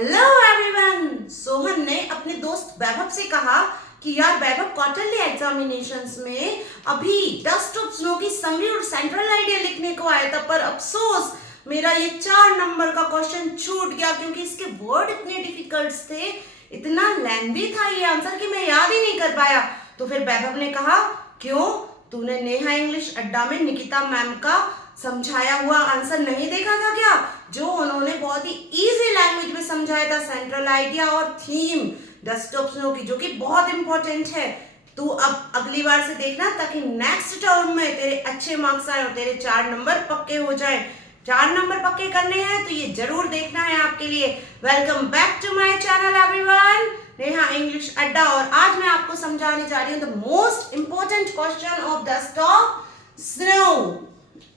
Hello everyone. Sohan ने अपने दोस्त वैभव से कहा कि यार वैभव, क्वार्टरली एग्जामिनेशंस में अभी डस्ट ऑफ स्नो की समरी और सेंट्रल आइडिया लिखने को आया था, पर अफसोस मेरा ये 4 नंबर का क्वेश्चन छूट गया क्योंकि इसके वर्ड इतने डिफिकल्ट थे, इतना लेंथी था ये आंसर कि मैं याद ही नहीं कर पाया। तो फिर वैभव ने कहा, क्यों तूने नेहा इंग्लिश अड्डा में निकिता मैम का समझाया हुआ आंसर नहीं देखा था क्या, जो उन्होंने बहुत ही इजी लैंग्वेज में समझाया था सेंट्रल आइडिया और थीम डस्ट ऑफ स्नो की, जो कि बहुत इंपॉर्टेंट है। तू अब अगली बार से देखना ताकि नेक्स्ट टर्म में तेरे अच्छे मार्क्स आए और तेरे 4 नंबर पक्के हो जाए। 4 नंबर पक्के करने हैं तो ये जरूर देखना है आपके लिए। Welcome back to my channel everyone, Neha English Adda. और आज मैं आपको समझाने जा रही हूँ the most important question of Dust of Snow.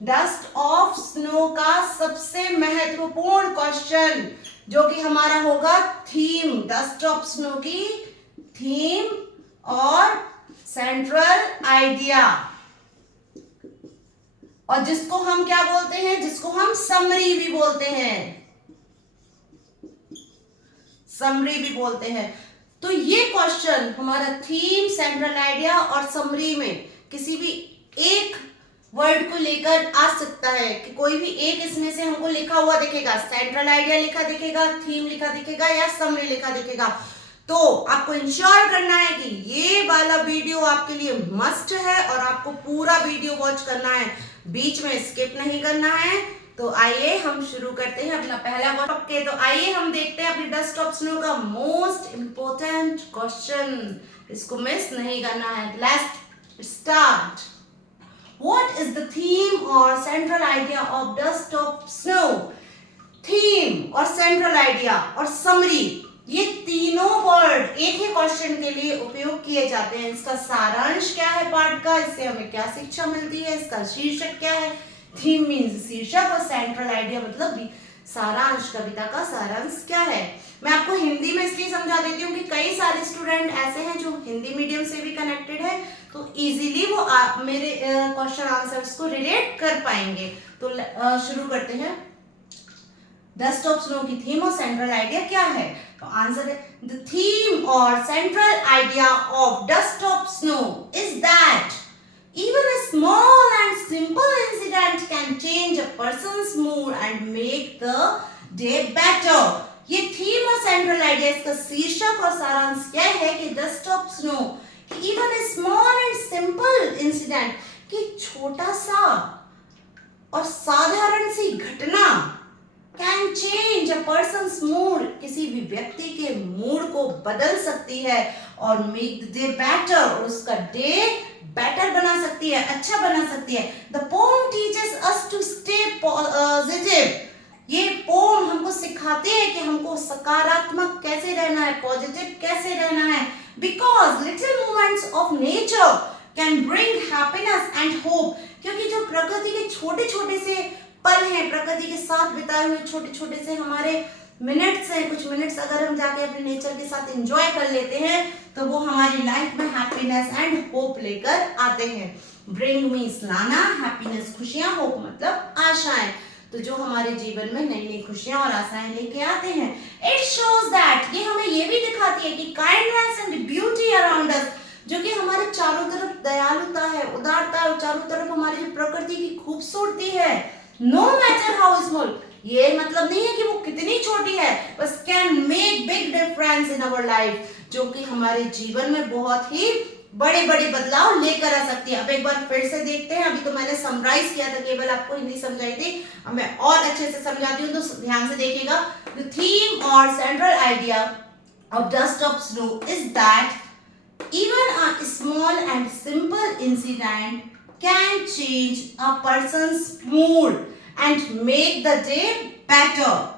Dust of Snow का सबसे महत्वपूर्ण क्वेश्चन जो कि हमारा होगा थीम, डस्ट ऑफ स्नो की थीम और सेंट्रल आइडिया, और जिसको हम क्या बोलते हैं, जिसको हम समरी भी बोलते हैं, समरी भी बोलते हैं। तो ये क्वेश्चन हमारा थीम, सेंट्रल आइडिया और समरी में किसी भी एक वर्ड को लेकर आ सकता है कि कोई भी एक इसमें से हमको लिखा हुआ दिखेगा, सेंट्रल आइडिया लिखा दिखेगा, थीम लिखा दिखेगा या समरी लिखा दिखेगा। तो आपको इंश्योर करना है कि ये वाला वीडियो आपके लिए मस्ट है और आपको पूरा वीडियो वॉच करना है, बीच में स्किप नहीं करना है। तो आइए हम शुरू करते हैं अपना पहला क्वेश्चन। तो आइए हम देखते हैं अपनी डस्ट ऑफ स्नो का मोस्ट इंपोर्टेंट क्वेश्चन, इसको मिस नहीं करना है। Let's start. What is the theme or central idea of dust of snow? Theme और central idea और summary, ये तीनों वर्ड एक ही क्वेश्चन के लिए उपयोग किए जाते हैं। इसका सारांश क्या है पाठ का, इससे हमें क्या शिक्षा मिलती है, इसका शीर्षक क्या है। थीम मीन्स शीर्षक और सेंट्रल आइडिया मतलब सारांश, कविता का सारांश क्या है। मैं आपको हिंदी में इसलिए समझा देती हूँ कि कई सारे स्टूडेंट ऐसे हैं जो हिंदी मीडियम से भी कनेक्टेड है, तो इजीली वो मेरे क्वेश्चन आंसर्स को रिलेट कर पाएंगे। तो शुरू करते हैं। डस्ट ऑफ स्नो की थीम और सेंट्रल आइडिया क्या है? तो आंसर है, द थीम और central idea of Dust of snow is that even a small and simple incident can change a person's mood and make the day better. ये theme और central idea, इसका शीर्षक और सारांश क्या है कि dust of snow, even a small and simple incident, कि छोटा सा और साधारण सी घटना can change a person's mood, किसी भी व्यक्ति के मूड को बदल सकती है और make the day better, और उसका डे बेटर बना सकती है, अच्छा बना सकती है। The poem teaches us to stay positive. ये पोम हमको सिखाते हैं कि हमको सकारात्मक कैसे रहना है, पॉजिटिव कैसे रहना है। Because little moments of nature can bring happiness and hope, क्योंकि जो प्रकृति के छोटे छोटे से पल हैं, प्रकृति के साथ बिताए हुए छोटे छोटे से हमारे मिनट्स हैं, कुछ मिनट्स अगर हम जाके अपने नेचर के साथ एंजॉय कर लेते हैं तो वो हमारी लाइफ में हैप्पीनेस एंड होप लेकर आते हैं। ब्रिंग मीन्स लाना, हैप्पीनेस खुशियां, होप मतलब आशाएं, तो जो हमारे जीवन में नई नई खुशियां और आशाएं लेके आते हैं। इट शोज दैट, ये हमें ये भी दिखाती है कि काइंडनेस एंड ब्यूटी अराउंड अस, जो कि हमारे चारों तरफ दयालुता है, उदारता है, और चारों तरफ हमारी जो प्रकृति की खूबसूरती है, नो मैटर हाउ स्मॉल, ये मतलब नहीं है कि वो कितनी छोटी है, बस can make big difference in our life, जो कि हमारे जीवन में बहुत ही बड़े बड़े बदलाव लेकर आ सकती है। अब एक बार फिर से देखते हैं। अभी तो मैंने समराइज किया था, केवल आपको हिंदी समझाई थी, अब मैं और अच्छे से समझाती हूँ, तो ध्यान से देखिएगा। द थीम और central idea of Dust of snow is that even a small and simple incident can change a persons mood and make the day better.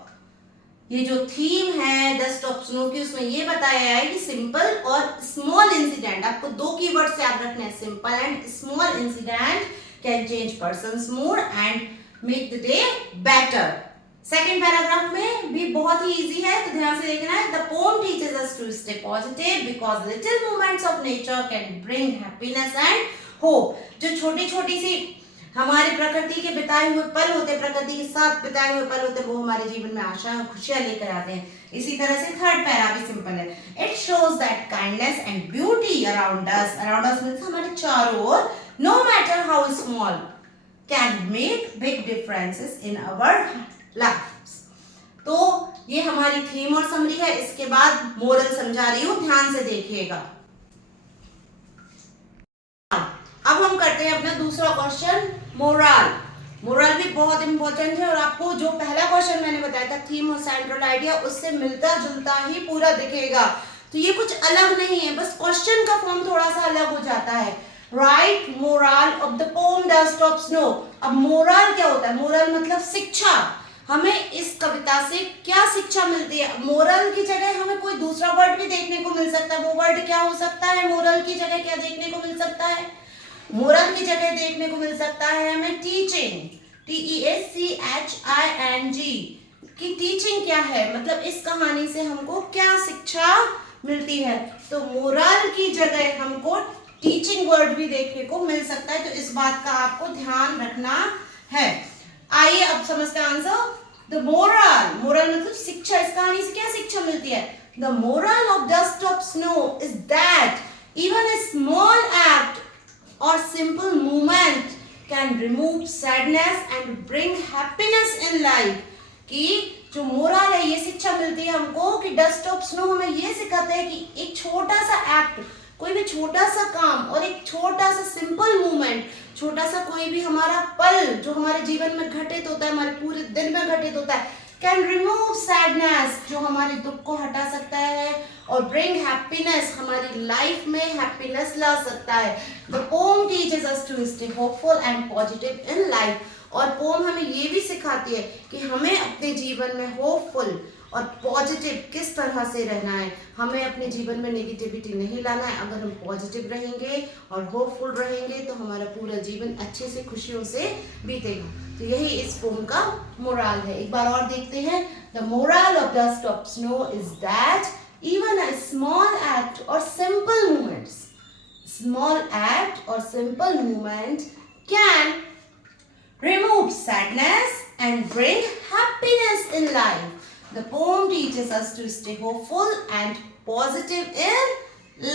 ये जो थीम है डस्ट ऑफ स्नो की, उसमें ये बताया है कि सिंपल और स्मॉल इंसिडेंट, आपको 2 कीवर्ड्स याद रखने हैं, simple and small incident can change persons mood and make the day better. Second paragraph में भी बहुत ही इजी है, तो ध्यान से देखना है। The poem teaches us to stay positive because little moments of nature can bring happiness and hope, जो छोटी छोटी सी हमारे प्रकृति के बिताए हुए पल होते, प्रकृति के साथ बिताए हुए पल होते, वो हमारे जीवन में आशा और खुशियां लेकर आते हैं। इसी तरह से थर्ड पैरा भी सिंपल है। It shows that kindness and beauty around us means हमारे चारों ओर, no matter how small, can make big differences in our lifes. तो ये हमारी थीम और समरी है। इसके बाद मोरल समझा रही हूं, ध्यान से देखिएगा। अब हम करते हैं अपना दूसरा क्वेश्चन, मोरल। मोरल भी बहुत इंपॉर्टेंट है और आपको जो पहला क्वेश्चन मैंने बताया था थीम और सेंट्रल आइडिया, उससे मिलता जुलता ही पूरा दिखेगा। तो ये कुछ अलग नहीं है, बस क्वेश्चन का फॉर्म थोड़ा सा अलग हो जाता है। Right moral of the pome dust of snow. अब मोरल क्या होता है? मोरल मतलब शिक्षा। हमें इस कविता से क्या शिक्षा मिलती है? मोरल की जगह हमें कोई दूसरा वर्ड भी देखने को मिल सकता है। वो वर्ड क्या हो सकता है? मोरल की जगह क्या देखने को मिल सकता है? मोरल की जगह देखने को मिल सकता है हमें टीचिंग, TEACHING की टीचिंग क्या है, मतलब इस कहानी से हमको क्या शिक्षा मिलती है। तो मोरल की जगह हमको टीचिंग वर्ड भी देखने को मिल सकता है, तो इस बात का आपको ध्यान रखना है। आइए अब समझते हैं आंसर। द मोरल, मोरल मतलब शिक्षा, इस कहानी से क्या शिक्षा मिलती है? The moral of Dust of snow is that even a small act or simple movement can remove sadness and bring happiness in life। कि जो मोरल है, ये शिक्षा मिलती है हमको कि डस्ट ऑफ स्नो हमें ये सिखाता है कि एक छोटा सा एक्ट, कोई भी छोटा सा काम और एक छोटा सा सिंपल मूवमेंट, छोटा सा कोई भी हमारा पल जो हमारे जीवन में घटित होता है, हमारे पूरे दिन में घटित होता है, कैन रिमूव सैडनेस, जो हमारे दुख को हटा सकता है, और ब्रिंग हैप्पीनेस, हमारी लाइफ में हैप्पीनेस ला सकता है। The poem teaches us to stay hopeful and positive in life. और पोम हमें ये भी सिखाती है कि हमें अपने जीवन में होपफुल और पॉजिटिव किस तरह से रहना है। हमें अपने जीवन में नेगेटिविटी नहीं लाना है। अगर हम पॉजिटिव रहेंगे और होपफुल रहेंगे तो हमारा पूरा जीवन अच्छे से खुशियों से बीतेगा। तो यही इस पोम का मोरल है। एक बार और देखते हैं। The moral of Dust of snow is that even a small act or simple movement can remove sadness and bring happiness in life। The poem teaches us to stay hopeful and positive in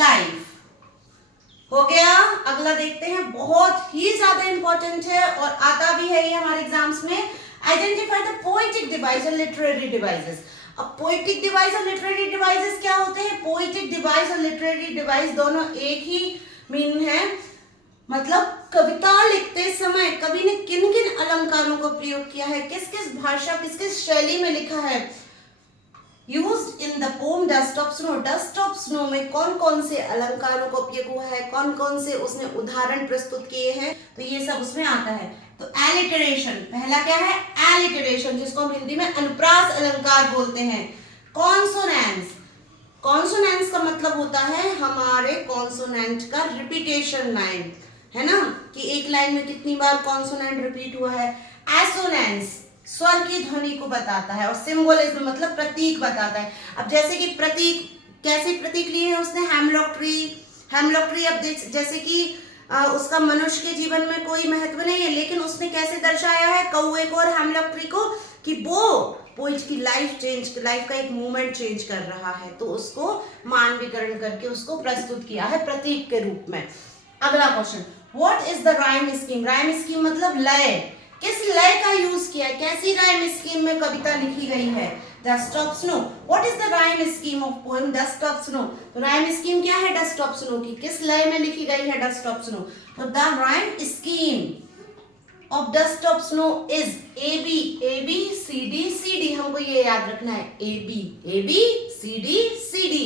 life। हो गया। अगला देखते हैं, बहुत ही ज्यादा important है और आता भी है ये हमारे एग्जाम्स में। आइडेंटिफाई द पोएटिक डिवाइस और लिटरेरी डिवाइसेस। अब पोएटिक डिवाइस और लिटरेरी डिवाइसेस क्या होते हैं? पोएटिक डिवाइस और लिटरेरी डिवाइस दोनों एक ही मीनिंग है, मतलब कविता लिखते समय कवि ने किन किन अलंकारों का प्रयोग किया है, किस किस भाषा, किस किस शैली में लिखा है। Used in the pome dust of Snow. Dust of snow में कौन कौन से अलंकारों का उपयोग हुआ है, कौन कौन से उसने उदाहरण प्रस्तुत किए हैं, तो ये सब उसमें आता है। तो एलिटरेशन, पहला क्या है? एलिटरेशन, जिसको हम हिंदी में अनुप्रास अलंकार बोलते हैं। कॉन्सोनेंस, कॉन्सोनेंस का मतलब होता है हमारे कॉन्सोनेंट का रिपीटेशन लाइन, है ना, कि एक लाइन में कितनी बार कॉन्सोनेंट रिपीट हुआ है। एसोनेंस स्वर की ध्वनि को बताता है, और सिंबोलिज्म मतलब प्रतीक बताता है। अब जैसे कि प्रतीक, कैसे प्रतीक लिए हैं उसने? Hemlock tree. हेमलॉक ट्री अब जैसे कि उसका मनुष्य के जीवन में कोई महत्व नहीं है, लेकिन उसने कैसे दर्शाया है कौवे को और हेमलॉक ट्री को, कि वो पोइट की लाइफ का एक मूवमेंट चेंज कर रहा है, तो उसको मानवीकरण करके उसको प्रस्तुत किया है प्रतीक के रूप में। अगला question, what is the rhyme scheme? Rhyme scheme मतलब लय, किस लय का यूज किया है, कैसी राइम स्कीम में कविता लिखी गई है? Dust of snow. What is the rhyme scheme of poem dust of snow? तो राइम स्कीम क्या है डस्ट ऑफ स्नो की, किस लय में लिखी गई है डस्ट ऑफ स्नो? तो the rhyme scheme of Dust of snow is AB AB CD CD। हमको ये याद रखना है, AB AB CD CD।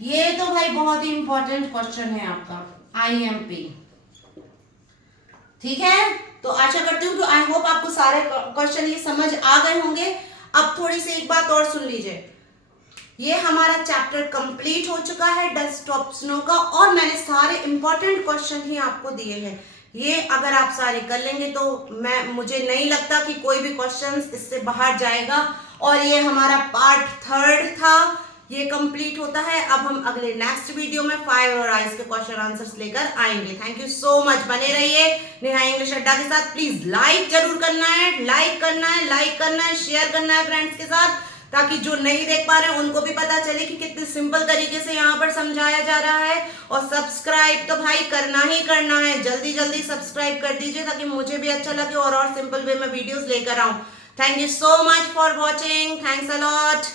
ये तो भाई बहुत ही इंपॉर्टेंट क्वेश्चन है आपका IMP, ठीक है। तो आशा करती हूँ कि आई होप आपको सारे क्वेश्चन ये समझ आ गए होंगे। अब थोड़ी सी एक बात और सुन लीजिए, ये हमारा चैप्टर कंप्लीट हो चुका है डस्ट ऑफ स्नो का, और मैंने सारे इंपॉर्टेंट क्वेश्चन ही आपको दिए हैं। ये अगर आप सारे कर लेंगे तो मुझे नहीं लगता कि कोई भी क्वेश्चन इससे बाहर जाएगा। और ये हमारा पार्ट 3 था ये कंप्लीट होता है। अब हम अगले नेक्स्ट वीडियो में फायर और आइस के क्वेश्चन आंसर्स लेकर आएंगे। थैंक यू सो मच, बने रहिए नेहा इंग्लिश अड्डा के साथ। प्लीज लाइक जरूर करना है, लाइक करना है, लाइक करना है, शेयर करना है फ्रेंड्स के साथ, ताकि जो नहीं देख पा रहे हैं उनको भी पता चले कि कितने सिंपल तरीके से यहाँ पर समझाया जा रहा है। और सब्सक्राइब तो भाई करना ही करना है, जल्दी जल्दी सब्सक्राइब कर दीजिए ताकि मुझे भी अच्छा लगे और सिंपल वे में वीडियोस लेकर आऊं। Thank you so much for watching, thanks a lot.